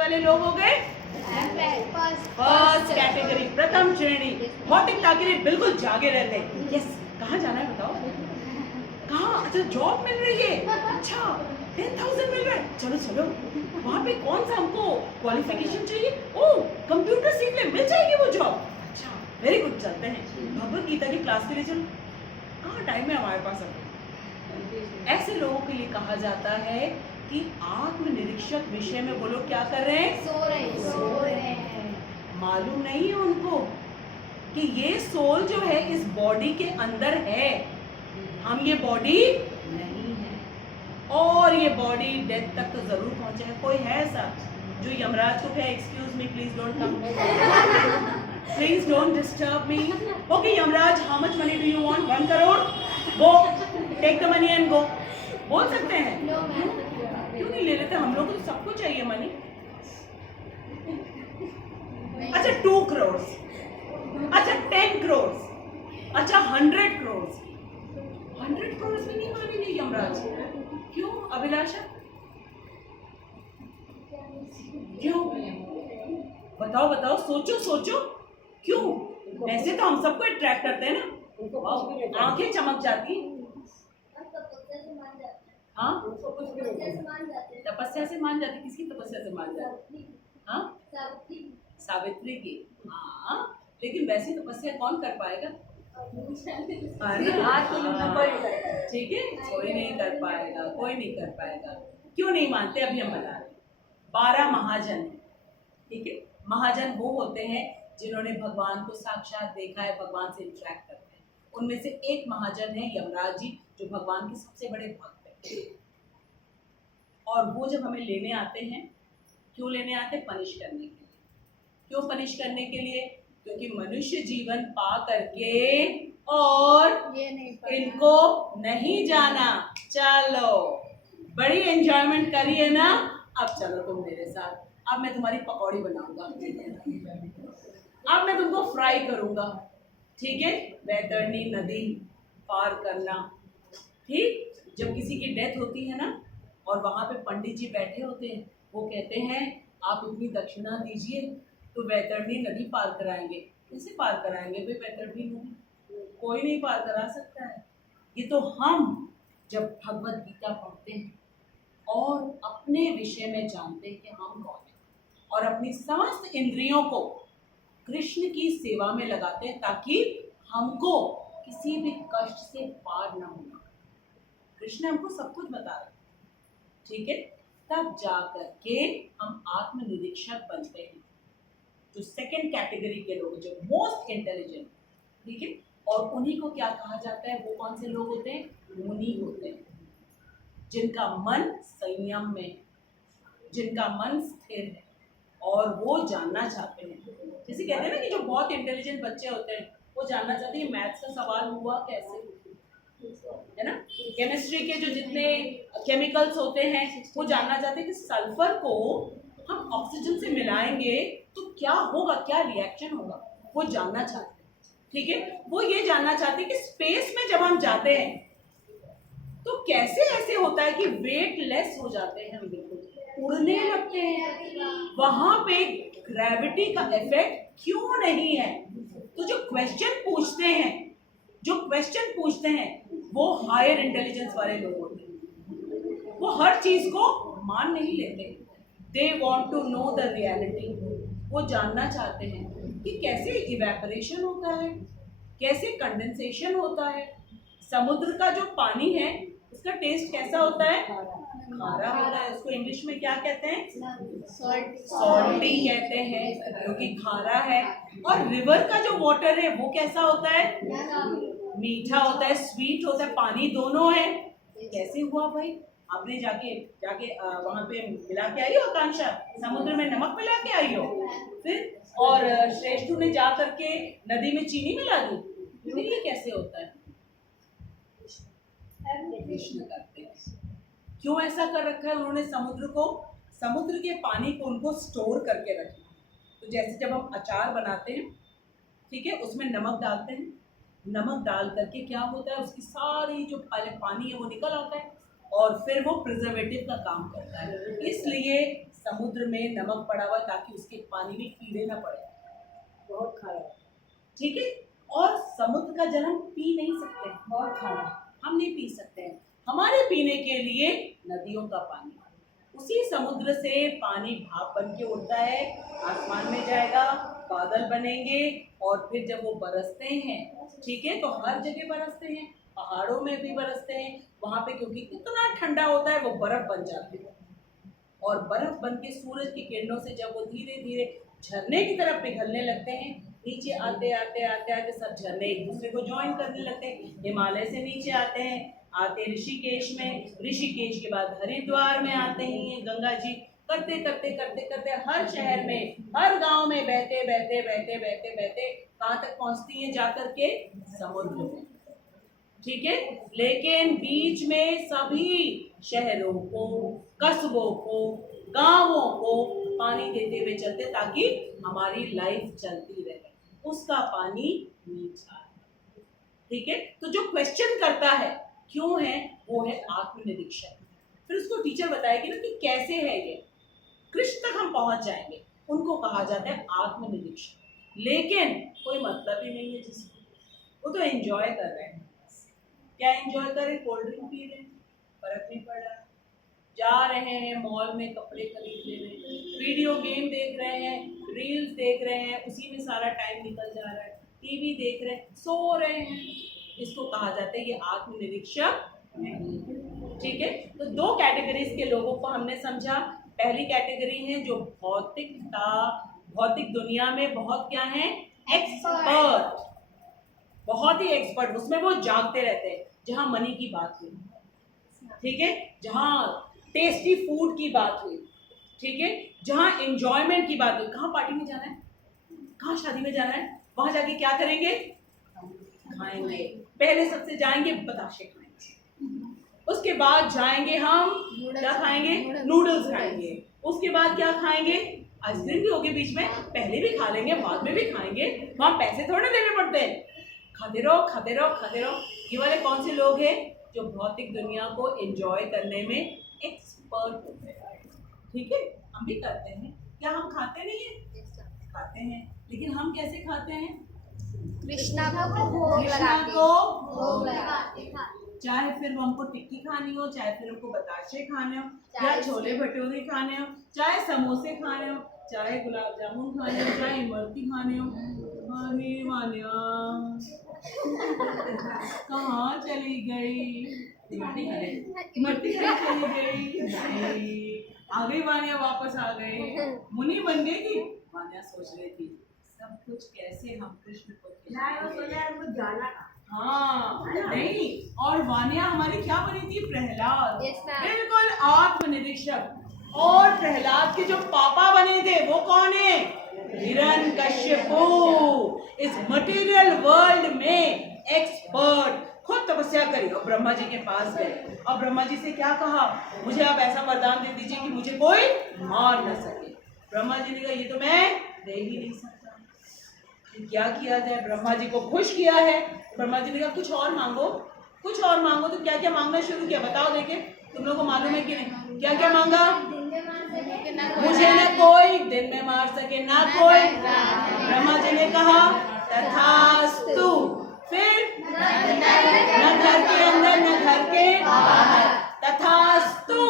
वाले लोग हो गए फर्स्ट कैटेगरी, प्रथम श्रेणी। भौतिकता के लिए बिल्कुल जागे रहते हैं। यस, कहाँ जाना है बताओ? कहाँ? अच्छा, जॉब मिल रही है। अच्छा, 10,000 मिल रहा है। चलो चलो, वहाँ पे कौन सा हमको क्वालिफिकेशन चाहिए? ओह, कंप्यूटर सीख ले, मिल जाएगी वो जॉब। अच्छा, वेरी गुड, चलते हैं भगवत गीता की क्लास के लिए। चलो, कहाँ टाइम है हमारे पास अब? ऐसे लोगों के लिए कहा जाता है कि आत्मनिरीक्षक विषय में वो लोग क्या कर रहे हैं? सो रहे हैं। मालूम नहीं है उनको कि ये सोल जो है इस बॉडी के अंदर है, हम ये बॉडी नहीं है, और ये बॉडी डेथ तक तो जरूर पहुंचे है। कोई है ऐसा जो यमराज को कहे excuse me please don't come, please don't disturb me? Okay Yamraj, how much money do you want? 1 crore, go take the money and go. बोल सकते हैं? क्यों नहीं ले लेते? हम लोग को तो सबको चाहिए मनी। अच्छा 2 करोड़, अच्छा 10 करोड़, अच्छा 100 करोड़। 100 करोड़ भी नहीं मानेंगे यमराज। क्यों अभिलाषा? क्यों? बताओ बताओ, सोचो सोचो, क्यों? ऐसे तो हम सबको अट्रैक्ट करते हैं ना, आंखें चमक जाती। हाँ, तपस्या से मान जाती। किसकी तपस्या से मान जाती? हाँ, सावित्री की। हाँ, लेकिन वैसी तपस्या कौन कर पाएगा? ठीक है, कोई नहीं कर पाएगा, कोई नहीं कर पाएगा। क्यों नहीं मानते? अभी हम बता रहे 12 महाजन। ठीक है, महाजन वो होते हैं जिन्होंने भगवान को साक्षात देखा है, भगवान से इंटरेक्ट करते हैं। उनमें से एक महाजन है यमराज जी, जो भगवान के सबसे बड़े भक्त हैं। और वो जब हमें लेने आते हैं, क्यों लेने आते हैं? पनिश करने के लिए। क्यों पनिश करने के लिए? क्योंकि मनुष्य जीवन पा करके और इनको नहीं जाना। चलो, बड़ी एंजॉयमेंट करी है ना? अब चलो तुम मेरे साथ, अब मैं तुम्हारी पकौड़ी बनाऊंगा, अब मैं तुमको फ्राई करूंगा। ठीक है, वैतरणी नदी पार करना। ठीक, जब किसी की डेथ होती है ना, और वहां पे पंडित जी बैठे होते हैं, वो कहते हैं आप इतनी दक्षिणा दीजिए तो वैतरणी नदी पार कराएंगे। कैसे पार कराएंगे भाई वैतरणी नदी? कोई नहीं पार करा सकता है। ये तो हम जब भगवत गीता पढ़ते हैं और अपने विषय में जानते हैं कि हम कौन हैं, और अपनी समस्त इंद्रियों को कृष्ण की सेवा में लगाते हैं ताकि हमको किसी भी कष्ट से पार न होना। कृष्ण हमको सब कुछ बता रहे हैं, ठीक है? तब जा करके हम आत्मनिरीक्षक बनते हैं। जो सेकंड कैटेगरी के लोग, जो मोस्ट इंटेलिजेंट, ठीक है, और उन्हीं को क्या कहा जाता है? वो कौन से लोग होते हैं? मुनि होते हैं, जिनका मन संयम में, जिनका मन स्थिर है और वो जानना चाहते हैं। जैसे कहते हैं ना कि जो बहुत इंटेलिजेंट बच्चे होते हैं वो जानना चाहते हैं मैथ्स का सवाल हुआ कैसे, है ना? केमिस्ट्री के जो जितने केमिकल्स होते हैं वो जानना चाहते हैं कि सल्फर को हम ऑक्सीजन से मिलाएंगे तो क्या होगा, क्या रिएक्शन होगा, वो जानना चाहते हैं। ठीक है, वो ये जानना चाहते हैं कि स्पेस में जब हम जाते हैं तो कैसे ऐसे होता है कि वेट लेस हो जाते हैं, हम बिल्कुल उड़ने लगते हैं, वहां पे ग्रेविटी का इफेक्ट क्यों नहीं है? तो जो क्वेश्चन पूछते हैं वो हायर इंटेलिजेंस वाले लोग होते हैं। वो हर चीज को मान नहीं लेते, they want to know the reality. वो जानना चाहते हैं कि कैसे इवेपोरेशन होता है, कैसे कंडेंसेशन होता है, समुद्र का जो पानी है उसका टेस्ट कैसा होता है? खारा होता है। उसको इंग्लिश में क्या कहते हैं? सॉल्टी कहते हैं, क्योंकि खारा है। और रिवर का जो वाटर है वो कैसा होता है? मीठा होता है, स्वीट होता है, पानी दोनों है। कैसे हुआ भाई? आपने जाके वहां पे मिला के आई हो आकांक्षा, समुद्र में नमक मिला के आई हो फिर, और श्रेष्ठ ने जा करके नदी में चीनी मिला दी? ये कैसे होता है? कृष्ण करते हैं। क्यों ऐसा कर रखा है उन्होंने? समुद्र के पानी को उनको स्टोर करके रखना। तो जैसे जब हम अचार बनाते हैं, ठीक है, उसमें नमक डालते हैं, नमक डाल करके क्या होता है, उसकी सारी जो पानी है वो निकल आता है और फिर वो प्रिजर्वेटिव का काम करता है। इसलिए समुद्र में नमक पड़ा हुआ है ताकि उसके पानी में कीड़े ना पड़े, बहुत खारा, ठीक है। और समुद्र का जल हम पी नहीं सकते, बहुत खारा। हम नहीं पी सकते हैं। हमारे पीने के लिए नदियों का पानी, उसी समुद्र से पानी भाप बन के उड़ता है, आसमान में जाएगा, बादल बनेंगे और फिर जब वो बरसते हैं, ठीक है, तो हर जगह बरसते हैं, पहाड़ों में भी बरसते हैं। वहां पे क्योंकि इतना ठंडा होता है वो बर्फ बन जाती है, और बर्फ बन के सूरज की किरणों से जब वो धीरे धीरे झरने की तरफ पिघलने लगते हैं, नीचे आते आते आते आते सब झरने एक दूसरे को ज्वाइन करने लगते हैं। हिमालय से नीचे आते हैं, आते ऋषिकेश में, ऋषिकेश के बाद हरिद्वार में आते हैं गंगा जी, करते करते करते करते हर शहर में, हर गांव में बहते बहते बहते बहते बहते कहाँ तक पहुंचती हैं? जाकर के समुद्र में, ठीक है। लेकिन बीच में सभी शहरों को, कस्बों को, गांवों को पानी देते हुए चलते ताकि हमारी लाइफ चलती रहे, उसका पानी मीठा है, ठीक है। तो जो क्वेश्चन करता है क्यों है, वो है आत्मनिरीक्षण। फिर उसको टीचर बताएगी ना कि कैसे है ये, कृष्ण तक हम पहुंच जाएंगे, उनको कहा जाता है आत्मनिरीक्षण। लेकिन कोई मतलब ही नहीं है जिसको, वो तो एंजॉय कर रहे हैं। क्या एंजॉय कर रहे? कोल्ड ड्रिंक पी रहे हैं, फर्क नहीं पड़ रहा, जा रहे हैं मॉल में कपड़े खरीद ले रहे हैं, वीडियो गेम देख रहे हैं, रील्स देख रहे हैं, उसी में सारा टाइम निकल जा रहा है, टीवी देख रहे हैं, सो रहे हैं। इसको कहा जाता है ये आत्मनिरीक्षक नहीं, ठीक है। तो दो कैटेगरीज के लोगों को हमने समझा। पहली कैटेगरी है जो भौतिक दुनिया में बहुत क्या है, एक्सपर्ट, बहुत ही एक्सपर्ट, उसमें वो जागते रहते हैं। जहां मनी की बात हुई, ठीक है, जहां टेस्टी फूड की बात हुई, ठीक है, जहां एंजॉयमेंट की बात हुई, कहाँ पार्टी में जाना है, कहाँ शादी में जाना है, वहां जाके क्या करेंगे, खाएंगे। पहले सबसे जाएंगे बताशे खाएंगे, उसके बाद जाएंगे हम क्या खाएंगे, नूडल्स खाएंगे, उसके बाद क्या खाएंगे, आइसक्रीम भी होगी बीच में, पहले भी खा लेंगे बाद में भी खाएंगे, वहां पैसे थोड़े देने पड़ते हैं, खाते रहो खाते रहो खाते रहो। ये वाले कौन से लोग हैं? जो भौतिक दुनिया को एंजॉय करने में एक्सपर्ट होते हैं, ठीक है। हम भी करते हैं, क्या हम खाते नहीं है? खाते हैं, लेकिन हम कैसे खाते हैं? कृष्णा को भोग लगाते, चाहे फिर वो हमको टिक्की खानी हो, चाहे फिर हमको बताशे खाने हो, या छोले भटूरे खाने हो, चाहे समोसे खाने हो, चाहे गुलाब जामुन खाने हो, चाहे इमरती खाने हो। अरे वानिया कहाँ चली गई? इमरती कहाँ चली गई? आ गई वानिया, वापस आ गई, मुनि बन गई थी। वानिया सोच रही थी सब कुछ कैसे हम कृष्ण को जाना, हाँ नहीं, और वानिया हमारी क्या बनी थी? Prahlad, Yes, ma'am. बिल्कुल आत्मनिरीक्षक। और प्रहलाद के जो पापा बने थे वो कौन है? हिरण्यकश्यपु, इस मटेरियल वर्ल्ड में एक्सपर्ट, खुद तपस्या करी और ब्रह्मा जी के पास गए और ब्रह्मा जी से क्या कहा? मुझे आप ऐसा वरदान दे दीजिए कि मुझे कोई मार न सके। ब्रह्मा जी ने कहा ये तो मैं दे ही नहीं सकता। क्या किया जाए? ब्रह्मा जी को खुश किया है। ब्रह्मा जी ने कहा कुछ और मांगो, कुछ और मांगो। तो क्या क्या मांगना शुरू किया बताओ, देखे तुम लोगों को मालूम है कि नहीं? क्या क्या मांगा? मुझे न कोई दिन में मार सके, ना कोई। ब्रह्मा जी ने कहा तथास्तु। फिर न घर के अंदर न घर के बाहर, तथास्तु।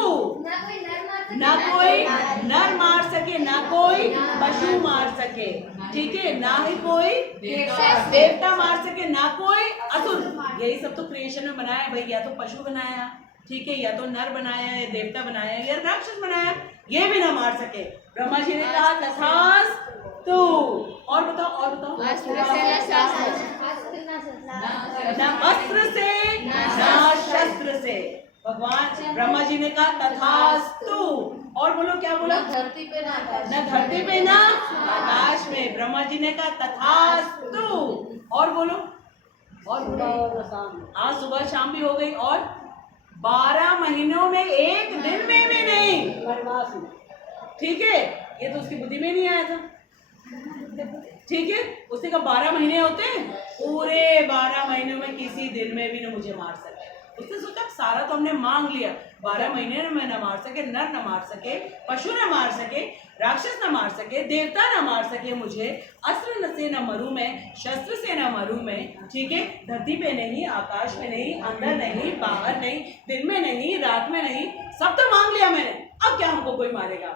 ना कोई नर मार सके, ना कोई पशु मार सके, ठीक है, ना ही कोई देवता मार सके, ना कोई असुर। यही सब तो क्रिएशन में बनाया है भाई, या तो पशु बनाया, ठीक है, या तो नर बनाया, या देवता बनाया, या राक्षस बनाया, ये भी ना मार सके। ब्रह्मा जी ने कहा तथास्तु। और बताओ, और बताओ। ना अस्त्र से ना शस्त्र से, भगवान ब्रह्मा जी ने कहा तथास्तु। और बोलो, क्या बोलो? धरती पे ना, न धरती पे ना आकाश में। ब्रह्मा जी ने कहा तथास्तु। और बोलो, और बोलो। आज सुबह शाम भी हो गई, और 12 महीनों में एक दिन में भी नहीं, ठीक है। ये तो उसकी बुद्धि में नहीं आया था, ठीक है। उसने कहा 12 महीने होते हैं, पूरे 12 महीनों में किसी दिन में भी ना मुझे मार सके। उसने सोचा सारा तो हमने मांग लिया, 12 महीने में न मार सके, नर न मार सके, पशु न मार सके, राक्षस न मार सके, देवता न मार सके मुझे, अस्त्र न से न मरूं मैं, शस्त्र से न मरूं मैं, ठीक है, धरती पे नहीं, आकाश में नहीं, अंदर नहीं, बाहर नहीं, दिन में नहीं, रात में नहीं, सब तो मांग लिया मैंने, अब क्या हमको कोई मारेगा?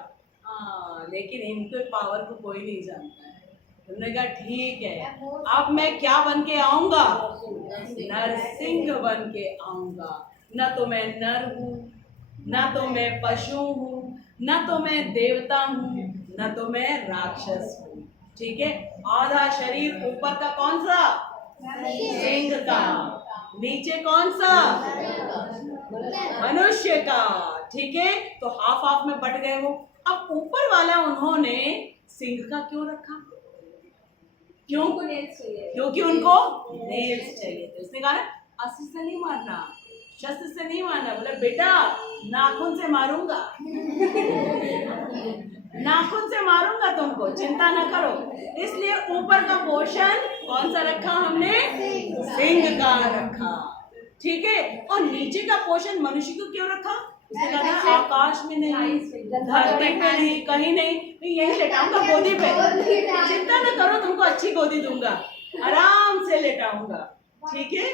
हाँ, लेकिन इनके पावर को कोई नहीं जानता है। उन्होंने कहा ठीक है, अब मैं क्या बन के आऊंगा? नरसिंह बन के आऊंगा। न तो मैं नर हूँ, न तो मैं पशु हूँ, न तो मैं देवता हूँ, न तो मैं राक्षस हूँ, ठीक है। आधा शरीर ऊपर का कौन सा? सिंह का, नीचे कौन सा? मनुष्य का, ठीक है। तो हाफ हाफ में बट गए वो। अब ऊपर वाला उन्होंने सिंह का क्यों रखा? क्यों? क्योंकि उनको नेल्स चाहिए थे। उसने कहा अस्त्र से नहीं मारना, शस्त्र से नहीं मारना। बोला बेटा नाखून से मारूंगा नाखून से मारूंगा तुमको, चिंता न करो। इसलिए ऊपर का पोर्शन कौन सा रखा हमने? सिंह का रखा, ठीक है। और नीचे का पोर्शन मनुष्य को क्यों रखा? उसने कहा आकाश में नहीं, धरती पे नहीं, कहीं नहीं, मैं यही लेटाऊंगा गोदी पे, चिंता न करो, तुमको अच्छी गोदी दूंगा, आराम से लेटाऊंगा, ठीक है।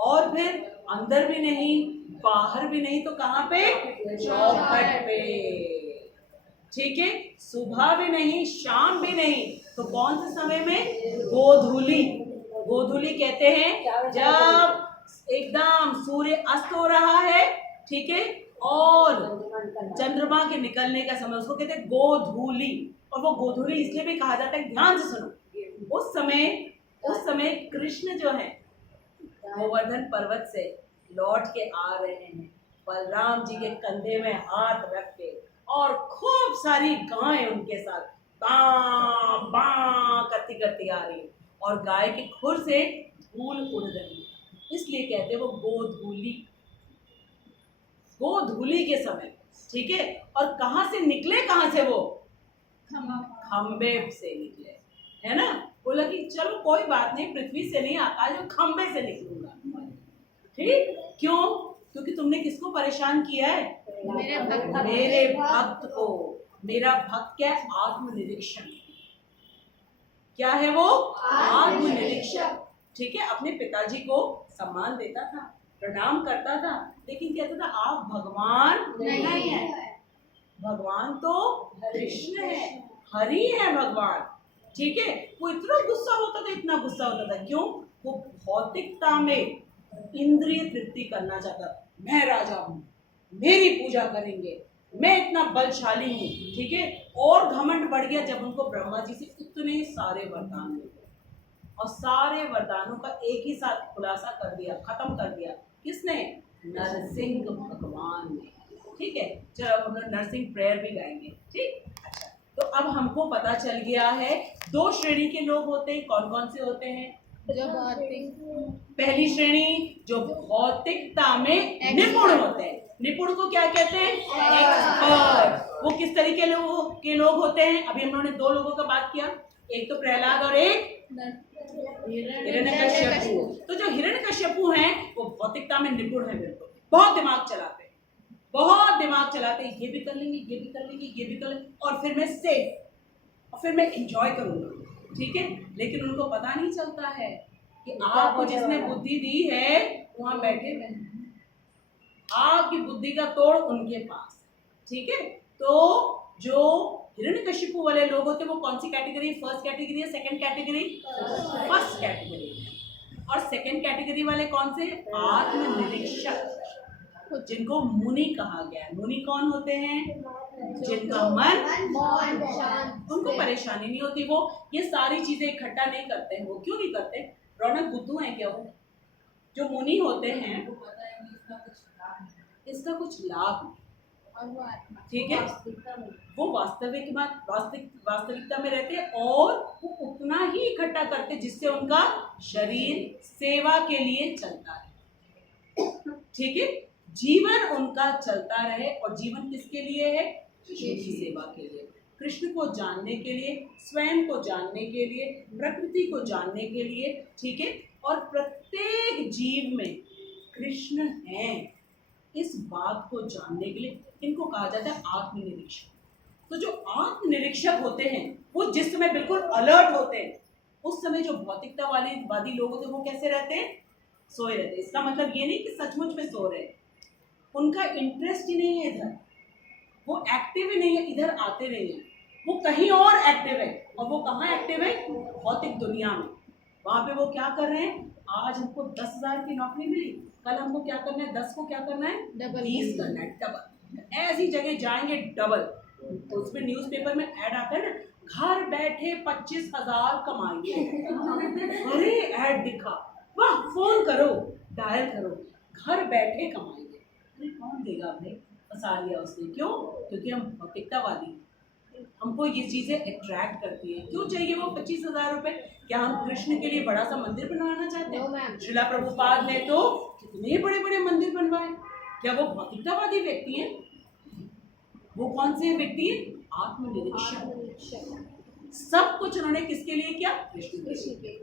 और फिर अंदर भी नहीं, बाहर भी नहीं, तो कहाँ पे? चौखट पे, ठीक है। सुबह भी नहीं, शाम भी नहीं, तो कौन से समय में? गोधूली। गोधूली कहते हैं जब एकदम सूर्य अस्त हो रहा है, ठीक है, और चंद्रमा के निकलने का समय, उसको कहते हैं गोधूली। और वो गोधूली इसलिए भी कहा जाता है, ध्यान से सुनो, उस समय कृष्ण जो है गोवर्धन पर्वत से लौट के आ रहे हैं, बलराम जी के कंधे में हाथ रख के, और खूब सारी गायें उनके साथ बां बां करती करती आ रही है, और गाय के खुर से धूल उड़ रही है, इसलिए कहते हैं वो गोधूली। गोधूली के समय, ठीक है। और कहां से निकले? कहां से वो? खंबे से निकले, है ना। बोला कि चलो कोई बात नहीं, पृथ्वी से नहीं, आकाश में खंबे से निकलूंगा, ठीक। क्यों? क्योंकि तुमने किसको परेशान किया है? मेरे भक्त को। मेरा भक्त क्या है? आत्मनिरीक्षण। क्या है वो? आत्मनिरीक्षण, ठीक है। अपने पिताजी को सम्मान देता था, प्रणाम करता था, लेकिन कहता था आप भगवान नहीं है, भगवान तो कृष्ण है, हरि है भगवान, ठीक है। वो इतना गुस्सा होता था, इतना गुस्सा होता था। क्यों? वो भौतिकता में इंद्रिय तृप्ति करना चाहता, मैं राजा हूँ, मेरी पूजा करेंगे, मैं इतना बलशाली हूँ, ठीक है। और घमंड बढ़ गया जब उनको ब्रह्मा जी से इतने सारे वरदान मिले, और सारे वरदानों का एक ही साथ खुलासा कर दिया, खत्म कर दिया। किसने? नरसिंह भगवान ने, ठीक है। चलो हम लोग नरसिंह प्रेयर भी गाएंगे, ठीक। अच्छा, तो अब हमको पता चल गया है 2 श्रेणी के लोग होते हैं। कौन कौन से होते हैं? जो भौतिक, पहली श्रेणी जो भौतिकता में निपुण होते हैं। निपुण को क्या कहते हैं? एक्सपर्ट। वो किस तरीके के लोग होते हैं? अभी हम लोगों ने 2 लोगों का बात किया, एक तो प्रहलाद और एक हिरण्यकश्यपु। तो जो हिरण्यकश्यपु हैं वो भौतिकता में निपुण है, बिल्कुल बहुत दिमाग चलाते हैं, बहुत दिमाग चलाते हैं, ये भी कर लेंगे, ये भी कर लेंगे, ये भी कर लेंगे, और फिर मैं सेफ, और फिर मैं एंजॉय करूंगा, ठीक है। लेकिन उनको पता नहीं चलता है कि आपको जिसने बुद्धि दी है वहां बैठे हुए हैं, आपकी बुद्धि का तोड़ उनके पास, ठीक है। तो जो हिरण्यकशिपु वाले लोग होते हैं वो कौन सी कैटेगरी? फर्स्ट कैटेगरी है, सेकंड कैटेगरी? First category. और सेकंड कैटेगरी वाले कौन से? आत्मनिरीक्षक, जिनको मुनि कहा गया है। मुनि कौन होते हैं? जिनका मन शांत, उनको परेशानी नहीं होती, वो ये सारी चीजें इकट्ठा नहीं करते हैं। वो क्यों नहीं करते? रौनक बुद्धू है क्या वो? जो मुनि होते हैं इसका कुछ लाभ नहीं, ठीक है। वो वास्तविकता में रहते हैं, और वो उतना ही इकट्ठा करते जिससे उनका शरीर सेवा के लिए चलता है, ठीक है। जीवन उनका चलता रहे, और जीवन किसके लिए है? कृष्ण की सेवा के लिए, कृष्ण को जानने के लिए, स्वयं को जानने के लिए, प्रकृति को जानने के लिए, ठीक है। और प्रत्येक जीव में कृष्ण हैं, इस बात को जानने के लिए इनको कहा जाता है आत्मनिरीक्षक। तो जो आत्मनिरीक्षक होते हैं वो जिस समय बिल्कुल अलर्ट होते हैं, उस समय जो भौतिकतावादी लोग होते हैं वो कैसे रहते हैं? सोए रहते हैं। इसका मतलब ये नहीं कि सचमुच में सो रहे हैं, उनका इंटरेस्ट ही नहीं है इधर, वो एक्टिव ही नहीं है, इधर आते नहीं है, वो कहीं और एक्टिव है। और वो कहाँ एक्टिव है? भौतिक दुनिया में। वहां पे वो क्या कर रहे हैं? आज हमको 10,000 की नौकरी मिली, कल हमको क्या करना है? 10 को क्या करना है? डबल 20 करना है, डबल। ऐसी जगह जाएंगे डबल। तो उसमें न्यूज़पेपर में ऐड आता है ना, घर बैठे 25,000 कमाएंगे। अरे ऐड दिखा, वाह, फोन करो, डायल करो, घर बैठे कमाएंगे। अरे कौन देगा भाई? फंसा लिया उसने। क्यों? क्योंकि हम भौतिकतावादी, हमको ये चीजें अट्रैक्ट करती हैं। क्यों चाहिए वो 25,000 रुपए? क्या हम कृष्ण के लिए बड़ा सा मंदिर बनवाना चाहते No, हैं? ma'am. श्रीला प्रभुपाद ने तो कितने बड़े बड़े मंदिर बनवाए। क्या वो भौतिकतावादी व्यक्ति हैं? वो कौन से व्यक्ति हैं? आत्मनिरीक्षक। सब कुछ उन्होंने किसके लिए किया? कृष्ण के लिए।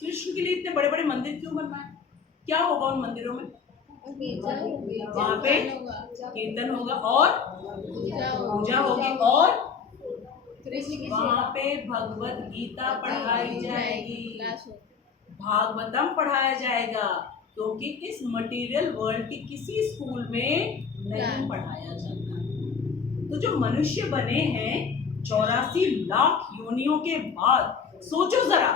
कृष्ण के लिए इतने बड़े बड़े मंदिर क्यों बनवाए? क्या होगा उन मंदिरों में? वहां पे कीर्तन होगा और पूजा होगी और वहां पे भगवत गीता पढ़ाई जाएगी, भागवतम पढ़ाया जाएगा, क्योंकि इस मटेरियल वर्ल्ड के किसी स्कूल में नहीं पढ़ाया जाता। तो जो मनुष्य बने हैं 84 लाख योनियों के बाद, सोचो जरा,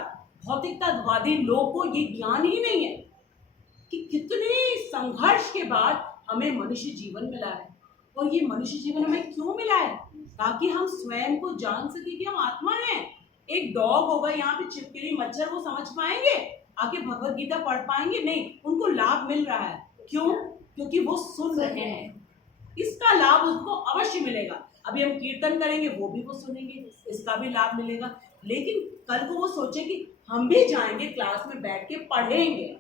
भौतिकतावादी लोग को ये ज्ञान ही नहीं है कि कितने संघर्ष के बाद हमें मनुष्य जीवन मिला है। और ये मनुष्य जीवन हमें क्यों मिला है? ताकि हम स्वयं को जान सके कि हम आत्मा हैं। एक डॉग होगा यहाँ पे, छिपकली, मच्छर, वो समझ पाएंगे? आके भगवत गीता पढ़ पाएंगे? नहीं। उनको लाभ मिल रहा है, क्यों? क्योंकि वो सुन रहे हैं। इसका लाभ उसको अवश्य मिलेगा। अभी हम कीर्तन करेंगे, वो भी वो सुनेंगे, इसका भी लाभ मिलेगा। लेकिन कल को वो सोचे कि हम भी जाएंगे क्लास में बैठ के पढ़ेंगे,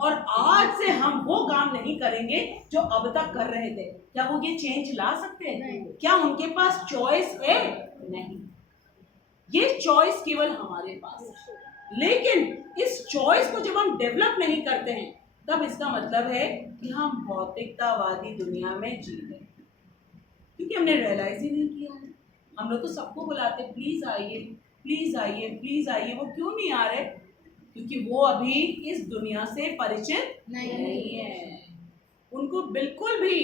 और आज से हम वो काम नहीं करेंगे जो अब तक कर रहे थे। क्या वो ये चेंज ला सकते हैं? क्या उनके पास चॉइस है? नहीं। ये चॉइस केवल हमारे पास है। लेकिन इस चॉइस को जब हम डेवलप नहीं करते हैं, तब इसका मतलब है कि हम भौतिकतावादी दुनिया में जी रहे हैं, क्योंकि हमने रियलाइज ही नहीं किया है। हम लोग तो सबको बुलाते, प्लीज आइए, प्लीज आइए, प्लीज आइए। वो क्यों नहीं आ रहे? क्योंकि वो अभी इस दुनिया से परिचित नहीं है। उनको बिल्कुल भी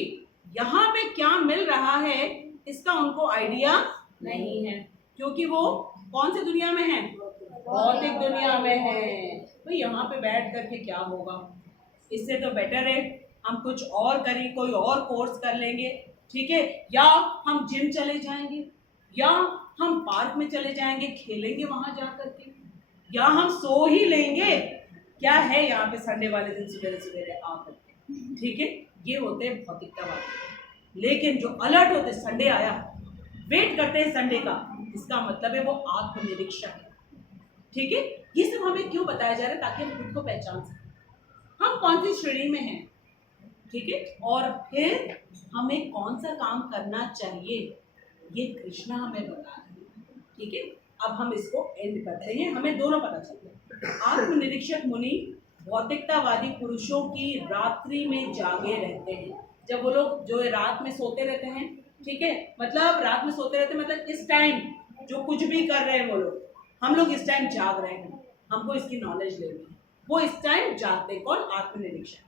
यहाँ पे क्या मिल रहा है इसका उनको आइडिया नहीं है, क्योंकि वो कौन सी दुनिया में है? भौतिक दुनिया में है। तो यहाँ पे बैठ करके क्या होगा? इससे तो बेटर है हम कुछ और करें, कोई और कोर्स कर लेंगे, ठीक है? या हम जिम चले जाएंगे, या हम पार्क में चले जाएंगे, खेलेंगे वहां जा करके, या हम सो ही लेंगे। क्या है यहाँ पे संडे वाले दिन सवेरे सवेरे आकर के, ठीक है? ये होते हैं भौतिकतावादी। लेकिन जो अलर्ट होते, संडे आया, वेट करते हैं संडे का, इसका मतलब है वो आत्मनिरीक्षक है, ठीक है? ये सब हमें क्यों बताया जा रहा है? ताकि हम खुद को पहचान सकें हम कौन सी श्रेणी में हैं, ठीक है? और फिर हमें कौन सा काम करना चाहिए, ये कृष्णा हमें बता रहे हैं, ठीक है? अब हम इसको एंड करते हैं, हमें दोनों पता चलते हैं। आत्मनिरीक्षक मुनि भौतिकतावादी पुरुषों की रात्रि में जागे रहते हैं। जब वो लोग जो रात में सोते रहते हैं, ठीक है, मतलब रात में सोते रहते हैं, मतलब इस टाइम जो कुछ भी कर रहे हैं वो लोग, हम लोग इस टाइम जाग रहे हैं, हमको इसकी नॉलेज लेनी है, वो इस टाइम जागते। कौन? आत्मनिरीक्षक।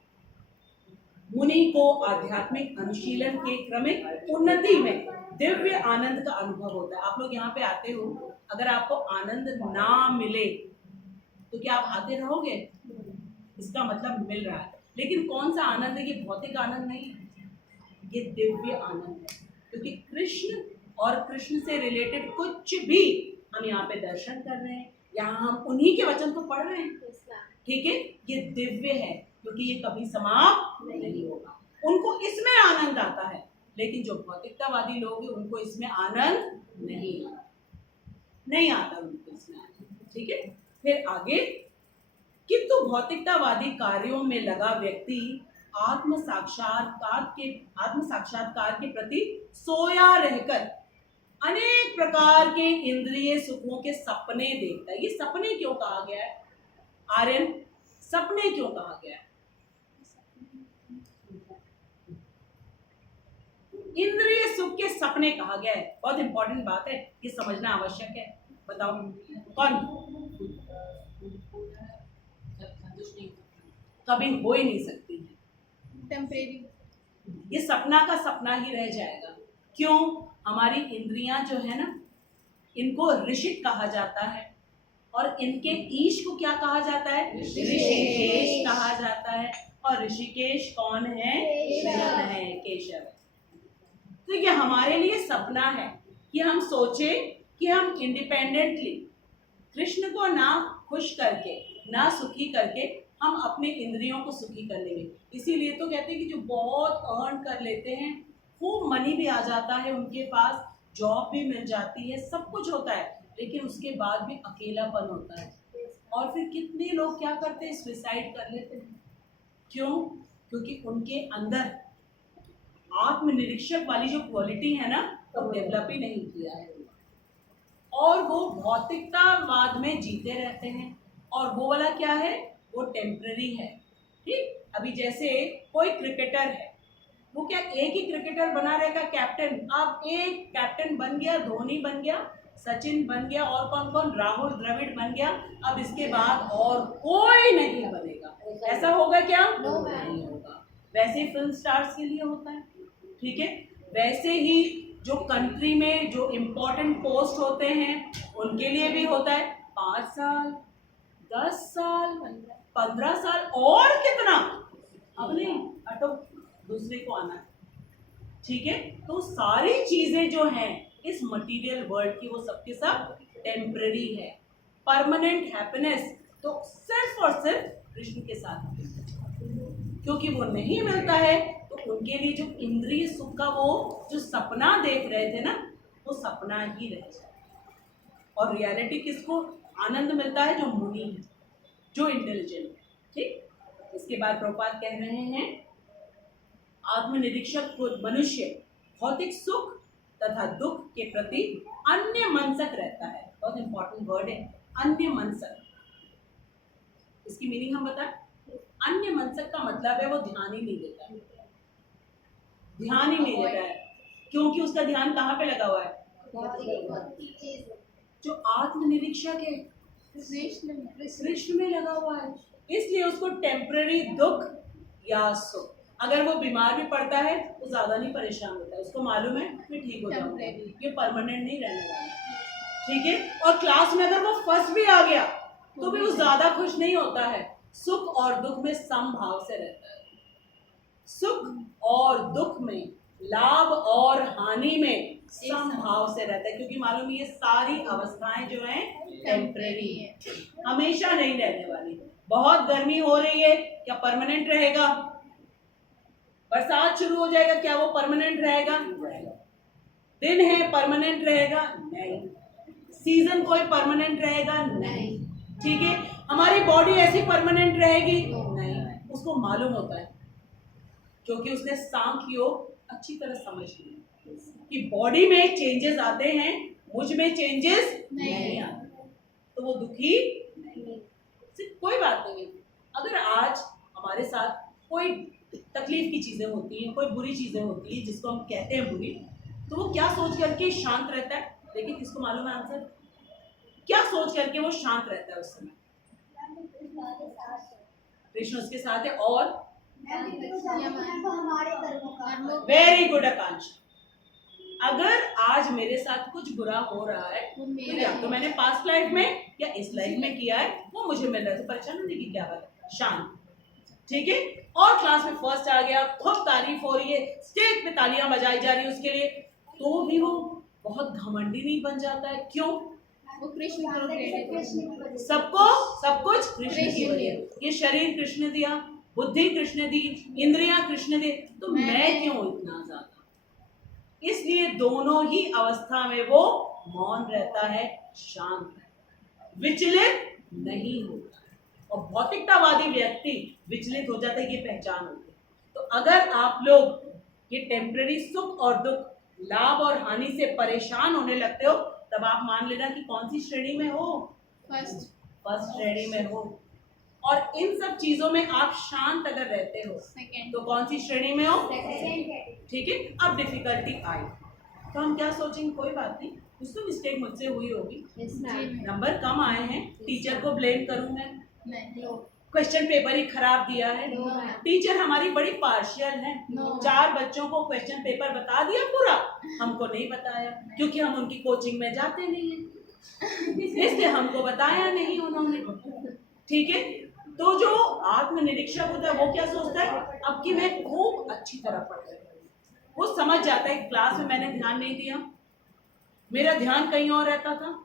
मुनि को आध्यात्मिक अनुशीलन के क्रमिक उन्नति में दिव्य आनंद का अनुभव होता है। आप लोग यहाँ पे आते हो, अगर आपको आनंद ना मिले तो क्या आप आते रहोगे? इसका मतलब मिल रहा है। लेकिन कौन सा आनंद है? ये भौतिक आनंद नहीं है, ये दिव्य आनंद है, क्योंकि कृष्ण और कृष्ण से रिलेटेड कुछ भी हम यहाँ पे दर्शन कर रहे हैं, यहाँ हम उन्हीं के वचन को पढ़ रहे हैं, ठीक है? ये दिव्य है, क्योंकि ये कभी समाप्त नहीं होगा। उनको इसमें आनंद आता है, लेकिन जो भौतिकतावादी लोग हैं उनको इसमें आनंद नहीं आता उनको इसमें आनंद, ठीक है? फिर आगे, किंतु भौतिकतावादी कार्यों में लगा व्यक्ति आत्म साक्षात्कार के प्रति सोया रहकर अनेक प्रकार के इंद्रिय सुखों के सपने देखता है। ये सपने क्यों कहा गया है? आर्यन, सपने क्यों कहा गया है? इंद्रिय सुख के सपने कहा गया है। बहुत इंपॉर्टेंट बात है, ये समझना आवश्यक है। बताओ कौन? कभी हो ही नहीं सकती है, टेम्परेरी। ये सपना का सपना ही रह जाएगा। क्यों? हमारी इंद्रियां जो है ना, इनको ऋषिक कहा जाता है, और इनके ईश को क्या कहा जाता है? ऋषिकेश कहा जाता है। और ऋषिकेश कौन है? कृष्ण है, केशव है। तो ये हमारे लिए सपना है कि हम सोचें कि हम इंडिपेंडेंटली कृष्ण को ना खुश करके, ना सुखी करके, हम अपने इंद्रियों को सुखी कर लेंगे। इसीलिए तो कहते हैं कि जो बहुत अर्न कर लेते हैं, खूब मनी भी आ जाता है उनके पास, जॉब भी मिल जाती है, सब कुछ होता है, लेकिन उसके बाद भी अकेलापन होता है। और फिर कितने लोग क्या करते हैं? सुसाइड कर लेते हैं। क्यों? क्योंकि उनके अंदर आत्मनिरीक्षक वाली जो क्वालिटी है ना, वो डेवलप ही नहीं किया है, और वो भौतिकतावाद में जीते रहते हैं। और वो वाला क्या है? वो टेम्पररी है। ठीक, अभी जैसे कोई क्रिकेटर है, वो क्या एक ही क्रिकेटर बना रहेगा कैप्टन? अब एक कैप्टन बन गया, धोनी बन गया, सचिन बन गया, और कौन कौन? राहुल द्रविड़ बन गया। अब इसके बाद और कोई नहीं बनेगा। ऐसा होगा क्या? नहीं होगा। वैसे ही फिल्म स्टार्स के लिए होता है, ठीक है? वैसे ही जो कंट्री में जो इम्पोर्टेंट पोस्ट होते हैं, उनके लिए भी होता है। 5 साल, 10 साल, 15 साल, और कितना? अब नहीं, हटो, दूसरे को आना है, ठीक है? तो सारी चीजें जो हैं इस मटेरियल वर्ल्ड की, वो सबके सब टेम्पररी है। परमानेंट हैप्पीनेस तो सिर्फ और सिर्फ कृष्ण के साथ है। क्योंकि वो नहीं मिलता है, तो उनके लिए जो इंद्रिय सुख का वो जो सपना देख रहे थे ना, वो सपना ही रह जाए। और रियलिटी किसको आनंद मिलता है? जो मुनि है, जो इंटेलिजेंट है। ठीक, इसके बाद प्रभुपाद कह रहे हैं, आत्मनिरीक्षक मनुष्य भौतिक सुख तथा दुख के प्रति अन्य मनसक रहता है। बहुत इंपॉर्टेंट वर्ड है, अन्य मनसक। इसकी मीनिंग हम बताएं। अन्य मनसक का मतलब है वो ध्यान ही नहीं देता है, ध्यान ही नहीं देता है। क्योंकि उसका ध्यान कहाँ पे लगा हुआ है? जो आत्मनिरीक्षक है कृष्ण में लगा हुआ है, इसलिए उसको टेम्पररी दुख या सुख, अगर वो बीमार भी पड़ता है तो ज्यादा नहीं परेशान होता है, उसको मालूम है कि ठीक हो जाऊंगा, ये परमानेंट नहीं रहने वाला, ठीक है? और क्लास में अगर वो फर्स्ट भी आ गया तो भी वो ज्यादा खुश नहीं होता है, सुख और दुख में समभाव से रहता है। सुख और दुख में, लाभ और हानि में समभाव से रहता है, क्योंकि मालूम ये सारी अवस्थाएं जो हैं टेम्परेरी है, हमेशा नहीं रहने वाली। बहुत गर्मी हो रही है, क्या परमानेंट रहेगा? बरसात शुरू हो जाएगा, क्या वो परमानेंट रहेगा? दिन है, परमानेंट रहेगा? नहीं। सीजन कोई परमानेंट रहेगा? नहीं। ठीक है, हमारी बॉडी ऐसी परमानेंट रहेगी? नहीं। उसको मालूम होता है, क्योंकि उसने सांख्य योग अच्छी तरह समझ लिया कि बॉडी में चेंजेस आते हैं, मुझ में चेंजेस नहीं आते, तो वो दुखी नहीं। सिर्फ कोई बात नहीं है, अगर आज हमारे साथ कोई तकलीफ की चीजें होती हैं, कोई बुरी चीजें होती हैं जिसको हम कहते हैं बुरी, तो वो क्या सोच करके शांत रहता है? लेकिन किसको मालूम है आंसर? क्या सोच करके वो शांत रहता है उस समय? कृष्ण उसके साथ है। और वेरी गुड आकांक्ष, अगर आज मेरे साथ कुछ बुरा हो रहा है तो या तो मैंने पास्ट लाइफ में या इस लाइफ में किया है, वो मुझे मिल रहा है, तो परेशान होने की क्या बात है? शांत, ठीक है? और क्लास में फर्स्ट आ गया, खूब तारीफ हो रही है, स्टेज पे तालियां बजाई जा रही है उसके लिए, तो भी वो बहुत घमंडी नहीं बन जाता है। क्यों? वो कृष्ण सबको सब कुछ कृष्ण की वजह। ये शरीर कृष्ण दिया, बुद्धि कृष्ण दी, इंद्रियां कृष्ण दे, तो मैं क्यों इतना ज्यादा? इसलिए दोनों ही अवस्था में वो मौन रहता है, शांत है, विचलित नहीं होता। और भौतिकतावादी व्यक्ति विचलित हो जाता है, ये पहचान होती है। तो अगर आप लोग ये टेम्पररी सुख और दुख, लाभ और हानि से परेशान होने लगते हो, तब आप मान लेना कि कौन सी श्रेणी में हो? फर्स्ट श्रेणी में हो। और इन सब चीजों में आप शांत अगर रहते हो सेकंड तो कौन सी श्रेणी में हो? सेकंड ठीक है। अब डिफिकल्टी आई तो हम क्या सोचेंगे, कोई बात नहीं, कुछ तो मिस्टेक मुझसे हुई होगी, नंबर कम आए हैं, टीचर को ब्लेम करूं मैं, नहीं क्वेश्चन पेपर ही खराब दिया है, No, ma'am. टीचर हमारी बड़ी पार्शियल है, No. 4 बच्चों को क्वेश्चन पेपर बता दिया पूरा, हमको नहीं बताया क्योंकि हम उनकी कोचिंग में जाते नहीं हैं, इसलिए हमको बताया नहीं उन्होंने। ठीक है। तो जो आत्मनिरीक्षक होता है वो क्या सोचता है, अब कि मैं खूब अच्छी तरह पढ़ रही हूँ, वो समझ जाता है क्लास में मैंने ध्यान नहीं दिया, मेरा ध्यान कहीं और रहता था,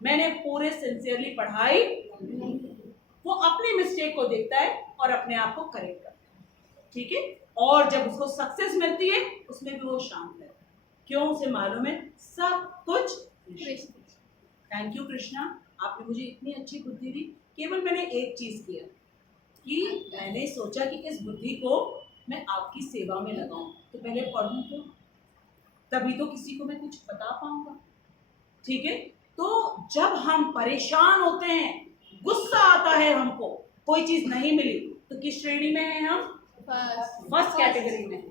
मैंने पूरे सिंसियरली पढ़ाई, वो अपनी मिस्टेक को देखता है और अपने आप को करेक्ट करता है। ठीक है। और जब उसको सक्सेस मिलती है उसमें भी वो शांत रहता है, क्यों? उसे मालूम है सब कुछ कृष्ण थैंक यू कृष्णा, आपने मुझे इतनी अच्छी बुद्धि दी। केवल मैंने एक चीज किया कि मैंने सोचा कि इस बुद्धि को मैं आपकी सेवा में लगाऊं, तो पहले पढ़ूं तो तभी तो किसी को मैं कुछ बता पाऊंगा। ठीक है। तो जब हम परेशान होते हैं, गुस्सा आता है, हमको कोई चीज नहीं मिली, तो किस श्रेणी में है हम? फर्स्ट कैटेगरी में है।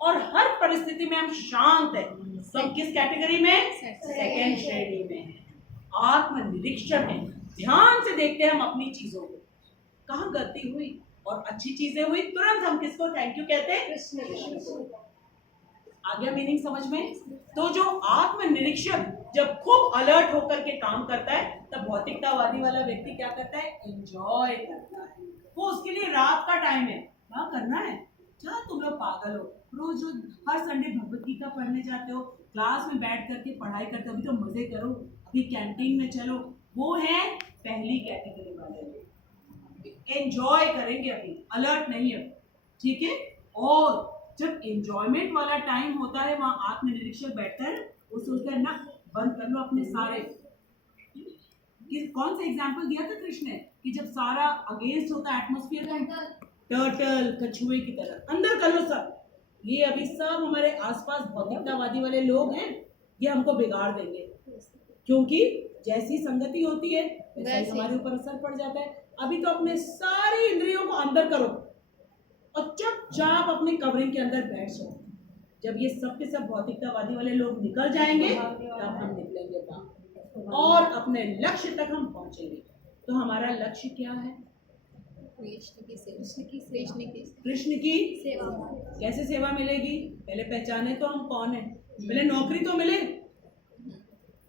और हर परिस्थिति में हम शांत है, तो हम किस कैटेगरी में? सेकंड श्रेणी में है। आत्मनिरीक्षण है, ध्यान से देखते हैं हम अपनी चीजों को, कहाँ गलती हुई और अच्छी चीजें हुई, तुरंत हम किसको थैंक यू कहते हैं? कृष्ण को। आ गया मीनिंग समझ में? तो जो आत्मनिरीक्षक जब खूब अलर्ट होकर के काम करता है, तब भौतिकतावादी वाला व्यक्ति क्या करता है? एंजॉय करता है। वो उसके लिए रात का टाइम है, क्या करना है, क्या तुम लोग पागल हो, रोज रोज हर संडे भगवत गीता पढ़ने जाते हो, क्लास में बैठ करके पढ़ाई करते हो, अभी तो मजे करो, अभी कैंटीन में चलो। वो है पहली कैटेगरी वाले लोग, एंजॉय करेंगे, अभी अलर्ट नहीं है। ठीक है। और जब एंजॉयमेंट वाला टाइम होता है, वहां आत्मनिरीक्षक बैठता है, वो सोचता है ना बंद कर लो अपने सारे, कौन सा एग्जाम्पल दिया था कृष्ण ने कि जब सारा अगेंस्ट होता है एटमॉस्फेयर का, टर्टल कछुए की तरह अंदर कर लो सब, ये अभी सब हमारे आसपास भौतिकतावादी वाले लोग हैं, ये हमको बिगाड़ देंगे, क्योंकि जैसी संगति होती है वैसे ही हमारे ऊपर असर पड़ जाता है। अभी तो अपने सारी इंद्रियों को अंदर करो और चुपचाप अपने कवरिंग के अंदर बैठ जाओ। जब ये सब के सब भौतिकतावादी वाले लोग निकल जाएंगे तब हम निकलेंगे बाहर और अपने लक्ष्य तक हम पहुंचेंगे। तो हमारा लक्ष्य क्या है? कृष्ण की सेवा। कैसे सेवा मिलेगी? पहले पहचाने तो हम कौन है, पहले नौकरी तो मिले,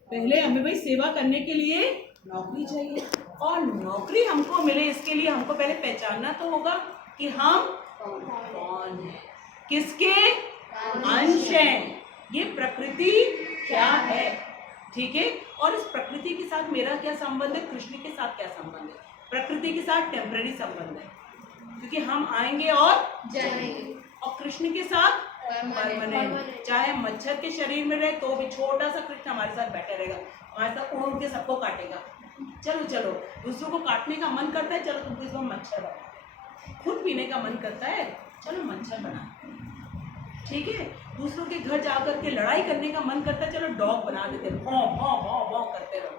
पहले हमें भाई सेवा करने के लिए नौकरी चाहिए, और नौकरी हमको मिले इसके लिए हमको पहले पहचानना तो होगा कि हम कौन है, किसके अंश हैं, ये प्रकृति क्या है। ठीक है। और इस प्रकृति के साथ मेरा क्या संबंध है, कृष्ण के साथ क्या संबंध है? प्रकृति के साथ टेम्पररी संबंध है, क्योंकि हम आएंगे और जाएंगे, और कृष्ण के साथ परमानेंट। चाहे मच्छर के शरीर में रहे तो भी छोटा सा कृष्ण हमारे साथ बैठा रहेगा, हमारे साथ उड़ के सबको काटेगा। चलो चलो, दूसरों को काटने का मन करता है, चलो तुमको इसको मच्छर बना, खुद पीने का मन करता है, चलो मच्छर बना। ठीक है। दूसरों के घर जाकर के लड़ाई करने का मन करता है, चलो डॉग बना देते, भौं भौं भौं भौं करते रहो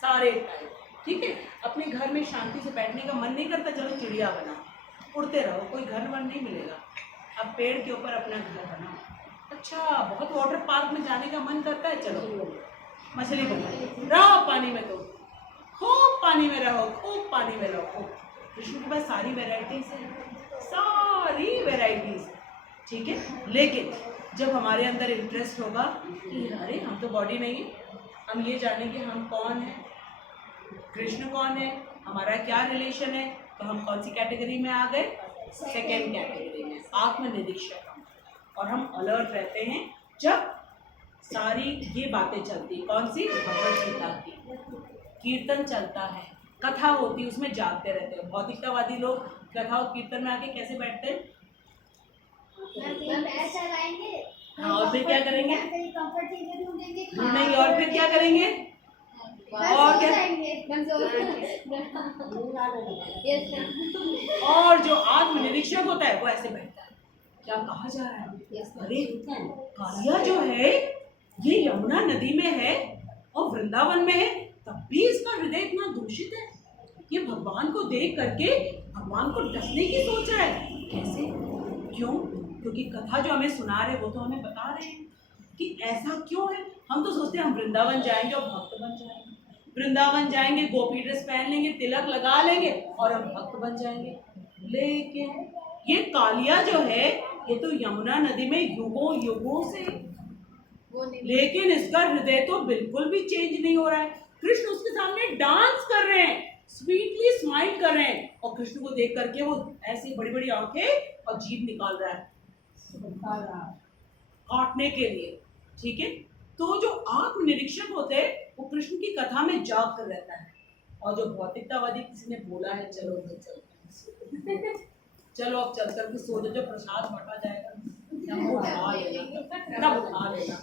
सारे टाइम। ठीक है। अपने घर में शांति से बैठने का मन नहीं करता, चलो चिड़िया बनाओ, उड़ते रहो, कोई घर वर नहीं मिलेगा, अब पेड़ के ऊपर अपना घर बनाओ। अच्छा, बहुत वाटर पार्क में जाने का मन करता है, चलो मछली बनाओ, रहो पानी में, तो खूब पानी में रहो, खूब पानी में रहो। कृष्ण के पास सारी वेराइटीज है, सारी वेराइटीज। ठीक है। लेकिन जब हमारे अंदर इंटरेस्ट होगा कि अरे हम तो बॉडी नहीं है, हम ये जानेंगे हम कौन है, कृष्ण कौन है, हमारा क्या रिलेशन है, तो हम कौन सी कैटेगरी में आ गए? सेकेंड कैटेगरी में, आत्मनिरीक्षक। और हम अलर्ट रहते हैं जब सारी ये बातें चलती, कौन सी? भगवत गीता की कीर्तन चलता है, कथा होती है, उसमें जागते रहते हैं। भौतिकतावादी लोग कथा और कीर्तन में आके कैसे बैठते हैं? हाँ, और फिर क्या करेंगे? नहीं, और फिर क्या करेंगे? और क्या? और जो आत्मनिरीक्षक होता है वो ऐसे बैठता है, क्या कहा जा रहा है? अरे कालिया जो है ये यमुना नदी में है और वृंदावन में है, तब भी इसका हृदय इतना दूषित है, ये भगवान को देख करके भगवान को डसने की सोच रहा है। कैसे? क्यों? क्योंकि कथा जो हमें सुना रहे वो तो हमें बता रहे हैं कि ऐसा क्यों है। हम तो सोचते हैं हम वृंदावन जाएंगे और भक्त बन जाएंगे, वृंदावन जाएंगे, गोपी ड्रेस पहन लेंगे, तिलक लगा लेंगे और हम भक्त बन जाएंगे। लेकिन ये कालिया जो है ये तो यमुना नदी में युगों युगों से, वो नहीं। लेकिन इसका हृदय तो बिल्कुल भी चेंज नहीं हो रहा है। कृष्ण उसके सामने डांस कर रहे हैं, स्वीटली स्माइल कर रहे हैं, और कृष्ण को देख करके वो ऐसी बड़ी बड़ी आंखें और जीभ निकाल रहा है काटने के लिए। ठीक है, तो जो आत्मनिरीक्षक होते हैं वो कृष्ण की कथा में जाग कर रहता है, और जो भौतिकतावादी किसी ने बोला है चलो तो चलते हैं, चलो अब चल करके सो जाओ, जो प्रसाद बांटा जाएगा तब उठा लेना, तब उठा लेना,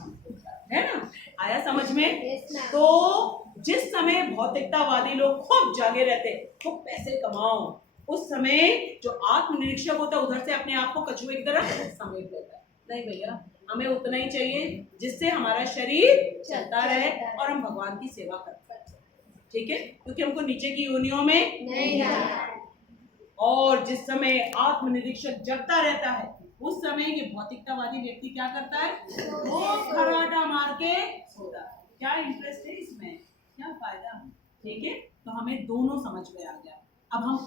है ना? आया समझ में? Yes, ma'am. तो जिस समय भौतिकतावादी लोग खूब जागे रहते, खूब पैसे कमाओ, उस समय जो आत्मनिरीक्षक होता है उधर से अपने आप को कछुए की तरह समेट लेता है। नहीं भैया, हमें उतना ही चाहिए जिससे हमारा शरीर चलता रहे और हम भगवान की सेवा कर पाए। ठीक है, क्योंकि हमको नीचे की योनियों में नहीं जाना। और जिस समय आत्मनिरीक्षक जगता रहता है उस समय ये भौतिकतावादी व्यक्ति क्या करता है? वो खराटा मार के सोता है। क्या इंटरेस्ट है इसमें, क्या फायदा? ठीक है, तो हमें दोनों समझ में आ गया। अब हम